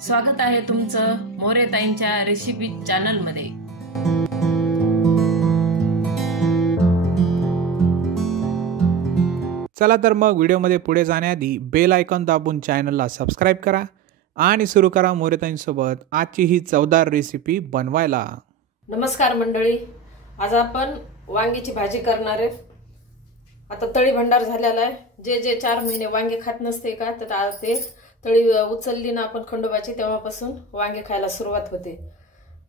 स्वागत आहे तुमचं मोरेताईंच्या रेसिपी चॅनल मध्ये। चला तर मग व्हिडिओमध्ये पुढे जाण्याआधी बेल आयकॉन दाबून चॅनलला सबस्क्राइब करा आणि सुरू करा मोरेताईंसोबत आजची ही चवदार रेसिपी बनवायला। नमस्कार मंडळी, आज आपण वांग्याची भाजी करणार आहे। आता तळी भंडार झालेला आहे। जे 4 महिने वांगे खात नसते का, तर ते तळी उचलली ना आपण खंडोबाची, तेव्हापासून वांगे खायला सुरुवात होते।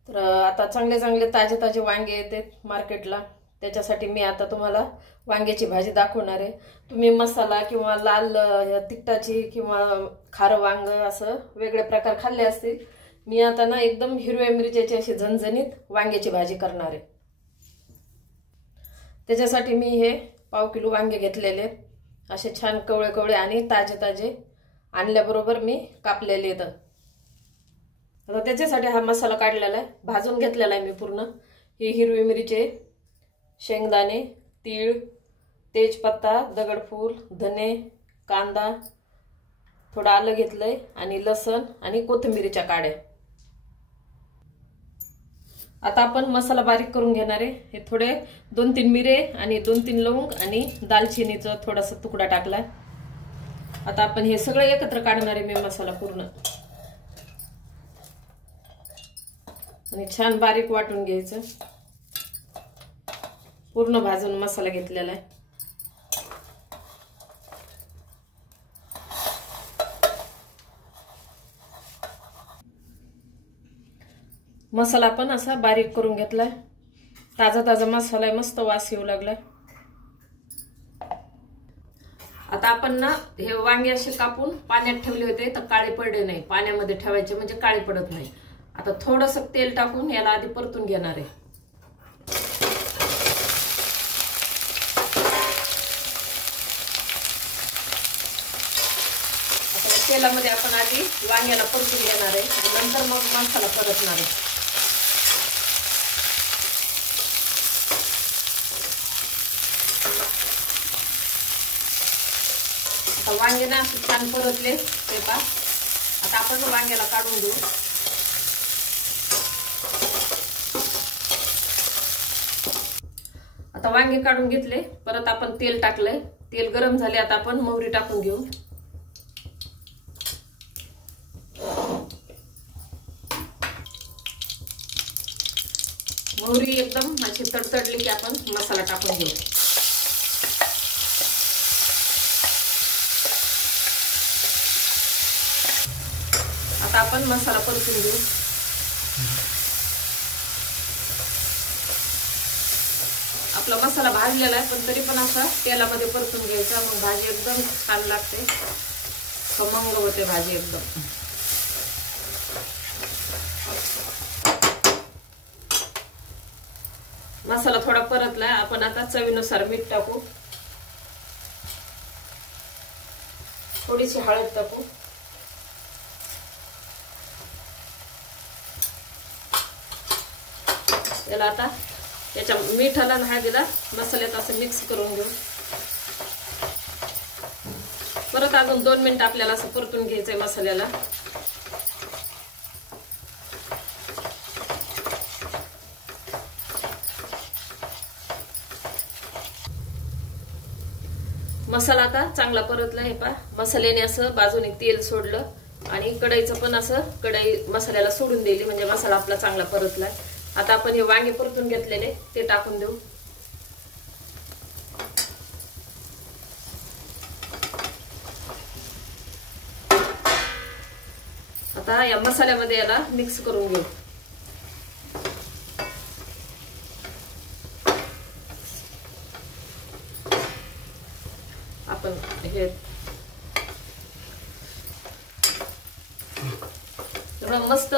तर आता चांगले ताजे वांगे येतात मार्केटला, त्याच्यासाठी मी आता तुम्हाला वांग्याची भाजी दाखवणार आहे। तुम्ही मसाला किंवा लाल तिखटाची किंवा खारं वांग असं वेगळे प्रकार खाल्ले असतील। मी आता ना एकदम हिरव्या मिरच्याची अशी झणझणीत वांग्याची भाजी करणार आहे। त्याच्यासाठी मी हे पाव किलो वांगे घेतलेले, असे छान कवळे आणि ताजे आणल्याबरोबर मी कापलेले आहेत। आता त्याच्यासाठी हा मसाला काढलेला आहे, भाजून घेतलेला आहे मी पूर्ण। ही हिरवी मिरची, शेंगदाणे, तीळ, तेजपत्ता, दगडफूल, धने, कांदा, थोडं आलं घेतलंय आणि लसण आणि कोथिंबीरच्या काड्या। आता आपण मसाला बारीक करून घेणार आहे। हे थोडे 2-3 मिरे आणि 2-3 लवंग आणि दालचिनीचा थोडासा तुकडा टाकलाय। आता आपण हे सगळं एकत्र काढणार आहे मी मसाला पूर्ण, आणि छान बारीक वाटून घ्यायचं। पूर्ण भाजून मसाला घेतलेला आहे। मसाला पण असा बारीक करून घेतलाय। ताजा मसाला आहे, मस्त वास येऊ लागलाय। आता आपण ना हे वांगे असे कापून पाण्यात ठेवले होते, तर काळे पडले नाही। पाण्यामध्ये ठेवायचे म्हणजे काळे पडत नाही। आता थोडंसं तेल टाकून याला आधी परतून घेणार आहे। आता तेलामध्ये आपण आधी वांग्याला परतून घेणार आहे, नंतर मग मसाला परतणार आहे। आता वांगे ना छान परतले ते पा। आता आपण वांग्याला काढून घेऊ। आता वांगे काढून घेतले, परत आपण तेल टाकलंय। तेल गरम झाले, आता आपण मोहरी टाकून घेऊ। मोहरी एकदम अशी तडतडली की आपण मसाला टाकून घेऊ। आता आपण मसाला परतून घेऊ। आपला मसाला भाजलेला आहे, पण तरी पण असा तेलामध्ये परतून घ्यायचा, मग भाजी एकदम छान लागते, खमंग होते भाजी एकदम। मसाला थोडा परतला, आपण आता चवीनुसार मीठ टाकू, थोडीशी हळद टाकू, याला आता त्याच्या मिठाला आणि हळदीला मसाल्यात असं मिक्स करून घेऊ। परत अजून 2 मिनिट आपल्याला असं परतून घ्यायचंय मसाल्याला। मसाला आता चांगला परतला आहे पा। मसाल्याने असं बाजूने तेल सोडलं आणि कढईचं पण असं कढई मसाल्याला सोडून दिली, म्हणजे मसाला आपला चांगला परतलाय। आता आपण हे वांगे परतून घेतलेले ते टाकून देऊ। आता या मसाल्यामध्ये याला मिक्स करून घेऊ। आपण हे मस्त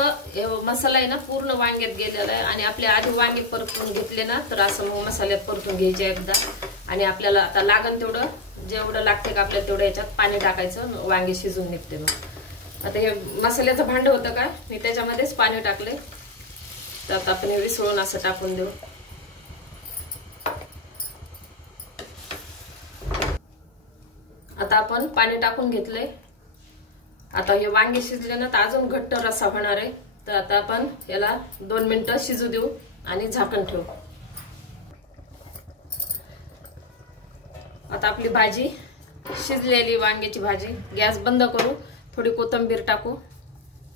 मसाला आहे ना पूर्ण वांग्यात गेलेला आहे, आणि आपले आधी वांगे परतून घेतले ना, तर असं मग मसाल्यात परतून घ्यायचे एकदा। आणि आपल्याला आता लागण तेवढं, जेवढं लागते का आपल्याला तेवढं याच्यात पाणी टाकायचं, वांगे शिजून निघते। मग आता हे मसाल्याचं भांड होतं का, मी त्याच्यामध्येच पाणी टाकले, तर आता आपण हे विसळून असं टाकून देऊ। आता आपण पाणी टाकून घेतलंय, आता हे वांगे शिजले ना तर अजून घट्ट रस्सा होणार आहे। तर आता आपण याला 2 मिनिटं शिजू देऊ आणि झाकण ठेवू। आता आपली भाजी शिजलेली वांग्याची भाजी, गॅस बंद करू, थोडी कोथिंबीर टाकू।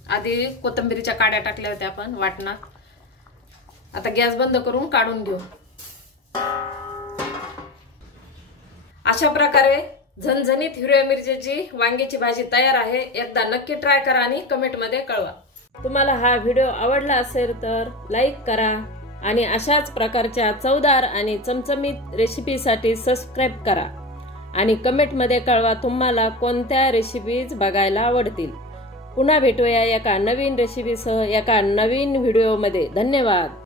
आधी कोथिंबीरीच्या काड्या टाकल्या होत्या आपण वाटणात। आता गॅस बंद करून काढून घेऊ। अशा प्रकारे झणझणीत हिरव्या मिरचीची वांग्याची भाजी तयार आहे। एकदा नक्की ट्राय करा आणि कमेंट मध्ये कळवा। तुम्हाला हा व्हिडिओ आवडला असेल तर लाईक करा आणि अशाच प्रकारच्या चवदार आणि चमचमीत रेसिपीसाठी सबस्क्राइब करा आणि कमेंट मध्ये कळवा तुम्हाला कोणत्या रेसिपीज बघायला आवडतील। पुन्हा भेटूया एका नवीन रेसिपीसह एका नवीन व्हिडिओमध्ये। धन्यवाद।